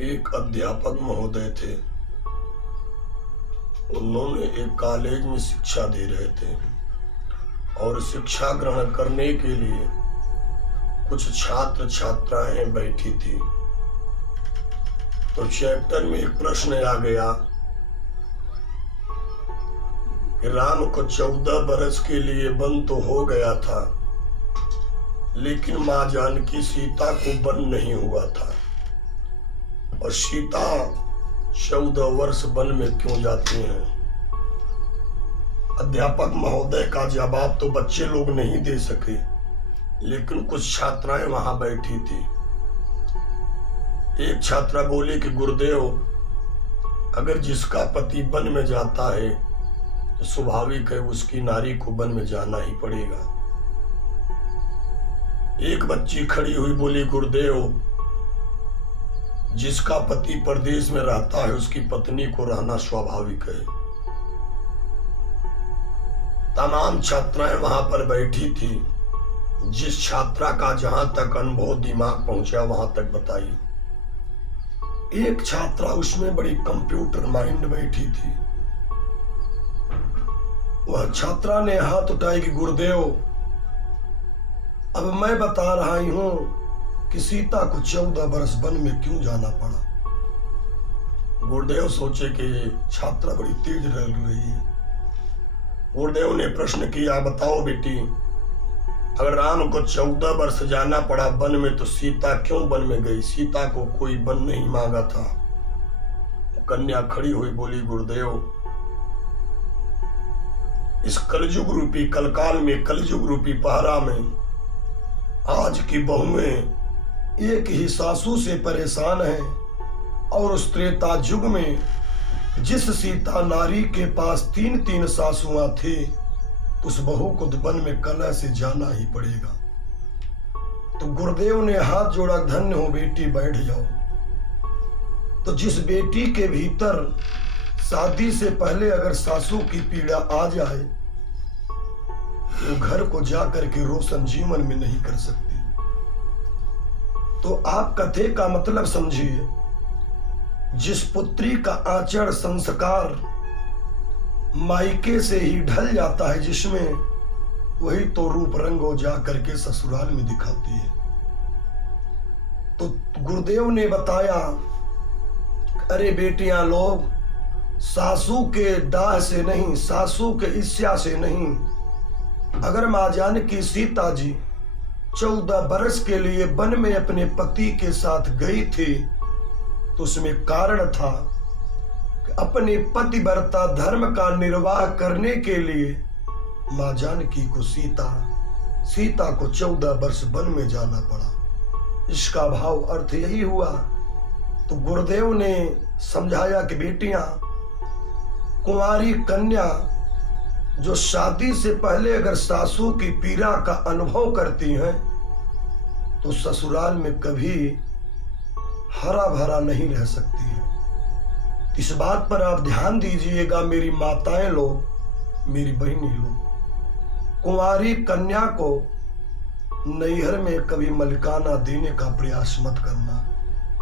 एक अध्यापक महोदय थे। उन्होंने एक कॉलेज में शिक्षा दे रहे थे और शिक्षा ग्रहण करने के लिए कुछ छात्र छात्राएं बैठी थी। तो चैप्टर में एक प्रश्न आ गया कि राम को 14 बरस के लिए वन तो हो गया था, लेकिन मां जानकी सीता को वन नहीं हुआ था, और सीता 14 वर्ष वन में क्यों जाती हैं। अध्यापक महोदय का जवाब तो बच्चे लोग नहीं दे सके, लेकिन कुछ छात्राएं वहां बैठी थी। एक छात्रा बोली कि गुरुदेव, अगर जिसका पति वन में जाता है तो स्वाभाविक है उसकी नारी को वन में जाना ही पड़ेगा। एक बच्ची खड़ी हुई बोली, गुरुदेव, जिसका पति परदेश में रहता है उसकी पत्नी को रहना स्वाभाविक है। तमाम छात्राएं वहां पर बैठी थी। जिस छात्रा का जहां तक अनुभव दिमाग पहुंचा वहां तक बताई। एक छात्रा उसमें बड़ी कंप्यूटर माइंड बैठी थी। वह छात्रा ने हाथ उठाई कि गुरुदेव, अब मैं बता रहा हूं कि सीता को 14 बरस वन में क्यों जाना पड़ा। गुरुदेव सोचे कि ये छात्रा बड़ी तेज रह रही है। गुरुदेव ने प्रश्न किया, बताओ बेटी, अगर राम को 14 वर्ष जाना पड़ा वन में तो सीता क्यों वन में गई? सीता को कोई वन नहीं मांगा था। कन्या खड़ी हुई बोली, गुरुदेव, इस कलयुग रूपी कलकाल में, कलयुग रूपी पहरा में आज की बहुएं एक ही सासू से परेशान है, और उस त्रेता युग में जिस सीता नारी के पास 3-3 सासुआं थी, उस बहू को वन में कलह से जाना ही पड़ेगा। तो गुरुदेव ने हाथ जोड़ा, धन्य हो बेटी, बैठ जाओ। तो जिस बेटी के भीतर शादी से पहले अगर सासू की पीड़ा आ जाए तो घर को जाकर के रोशन जीवन में नहीं कर सकती। तो आप कथे का मतलब समझिए। जिस पुत्री का आचरण संस्कार मायके से ही ढल जाता है, जिसमें वही तो रूप रंग हो जा करके ससुराल में दिखाती है। तो गुरुदेव ने बताया, अरे बेटियां लोग, सासू के दाह से नहीं, सासू के ईर्ष्या से नहीं, अगर मां जानकी सीता जी 14 बरस के लिए वन में अपने पति के साथ गई थी, तो उसमें कारण था कि अपने पतिव्रता धर्म का निर्वाह करने के लिए मां जानकी को सीता को 14 वर्ष वन में जाना पड़ा। इसका भाव अर्थ यही हुआ। तो गुरुदेव ने समझाया कि बेटियां, कुंवारी कन्या जो शादी से पहले अगर सासू की पीड़ा का अनुभव करती हैं तो ससुराल में कभी हरा भरा नहीं रह सकती है। इस बात पर आप ध्यान दीजिएगा मेरी माताएं लोग, मेरी बहनी लोग। कुंवारी कन्या को नैहर में कभी मलिकाना देने का प्रयास मत करना,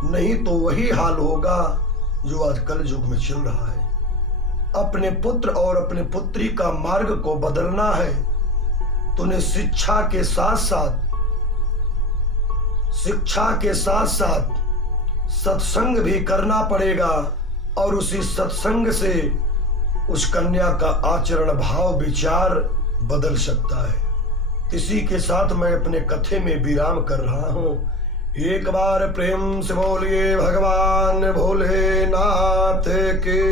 नहीं तो वही हाल होगा जो आज कलयुग में चल रहा है। अपने पुत्र और अपने पुत्री का मार्ग को बदलना है तो उन्हें शिक्षा के साथ साथ सत्संग भी करना पड़ेगा, और उसी सत्संग से उस कन्या का आचरण भाव विचार बदल सकता है। इसी के साथ मैं अपने कथे में विराम कर रहा हूं। एक बार प्रेम से बोलिए भगवान भोलेनाथ के